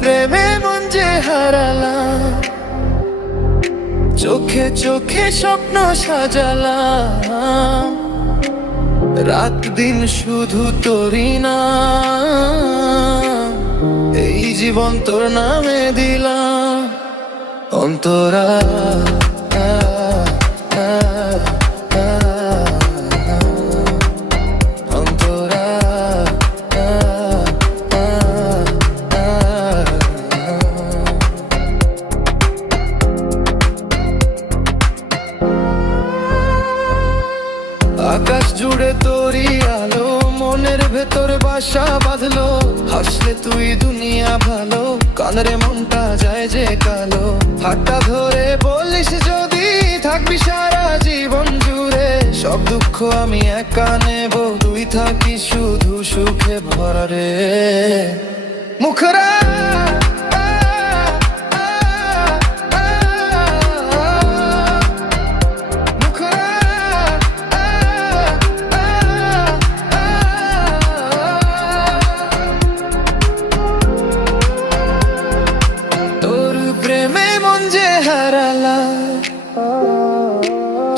প্রেমে মন যে হারালাম, চোখে চোখে স্বপ্ন সাজালাম, রাত দিন শুধু তোরই নাম, এই জীবন তোর নামে দিলাম। অন্তরা অন্তরা আকাশ জুড়ে তোরই আলো, মনের ভেতর বাসা বাঁধলো, হাসলে তুই দুনিয়া ভালো, কাঁদরে মনটা যায় যে কালো। হাতটা ধরে বলিস যদি থাকবি সারা জীবন জুড়ে, সব দুঃখ আমি একা নেব, তুই থাকিস শুধু সুখে ভরা রে। মুখরা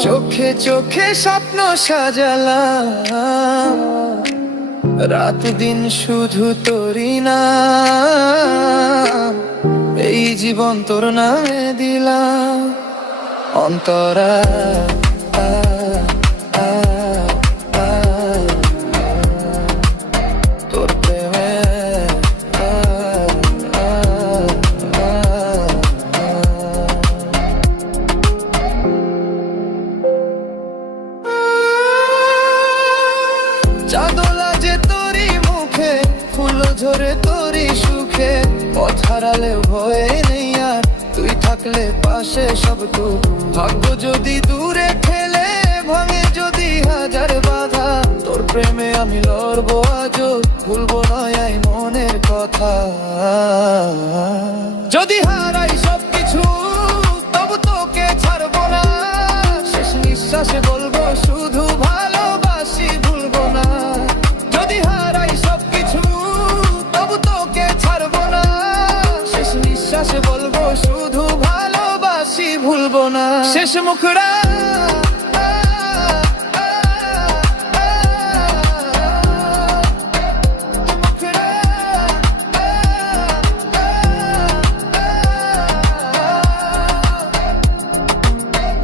চোখে চোখে স্বপ্ন সাজালাম, রাত দিন শুধু তোরই নাম, এই জীবন তোর নামে দিলাম। অন্তরা তোর প্রেমে চাঁদলা যে তোরই মুখে, ফুল ঝরে তোরই সুখে, পথ হারালেও ভয়ে নেই আর, তুই থাকলে পাশে সব তো। ভাগ্য যদি দূরে ঠেলে ভাঙে যদি হাজার বাধা, তোর প্রেমে আমি লড়বো আজও, ভুলবো না এই মনের কথা। যদি হারাই সবকিছু তবু তোকে ছাড়বো না, শেষ নিঃশ্বাসে বলবো শুধু ভালোবাসি, ভুলবো না। যদি হারাই সবকিছু তবু তোকে ছাড়বো না, শেষ নিঃশ্বাসে বলবো শুধু ভালোবাসি, ভুলবো না। শেষ মুখরা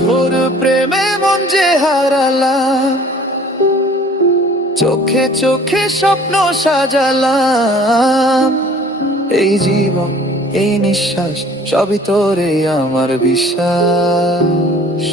তোর প্রেমে মন যে হারালাম, চোখে চোখে স্বপ্ন সাজালাম, এই জীবন এই নিঃশ্বাস সবই তোরে আমার বিশ্বাস।